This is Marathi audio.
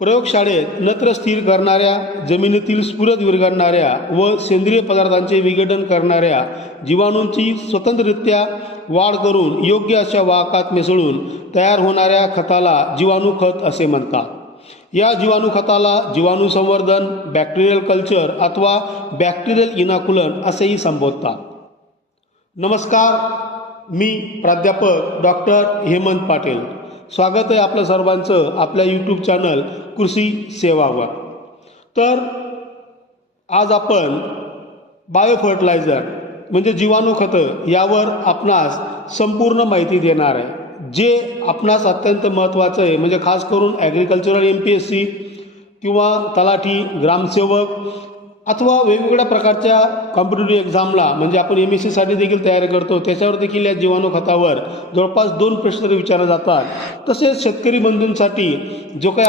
प्रयोगशाळेत नत्र स्थिर करणाऱ्या, जमिनीतील स्फुरद विरघळणाऱ्या व सेंद्रिय पदार्थांचे विघटन करणाऱ्या जीवाणूंची स्वतंत्ररित्या वाढ करून योग्य अशा वाहकात मिसळून तयार होणाऱ्या खताला जीवाणू खत असे म्हणतात. या जीवाणू खताला जीवाणू संवर्धन, बॅक्टेरियल कल्चर अथवा बॅक्टेरियल इनाकुलन असेही संबोधतात. नमस्कार, मी प्राध्यापक डॉक्टर हेमंत पाटील. स्वागत आहे आपल्या सर्वांचं आपल्या यूट्यूब चॅनल कृषी सेवावर. तर आज आपण बायो फर्टिलायझर म्हणजे जीवाणू खतं यावर आपणास संपूर्ण माहिती देणार आहे, जे आपणास अत्यंत महत्त्वाचं आहे. म्हणजे खास करून ॲग्रिकल्चरल MPSC किंवा तलाठी, ग्रामसेवक अथवा वेगवेगळ्या प्रकारच्या कॉम्पिटेटिव्ह एक्झामला म्हणजे आपण MSCसाठी देखील तयारी करतो, त्याच्यावर देखील या जीवाणू खतावर जवळपास 2 प्रश्न विचारले जातात. तसेच शेतकरी बंधूंसाठी जो काही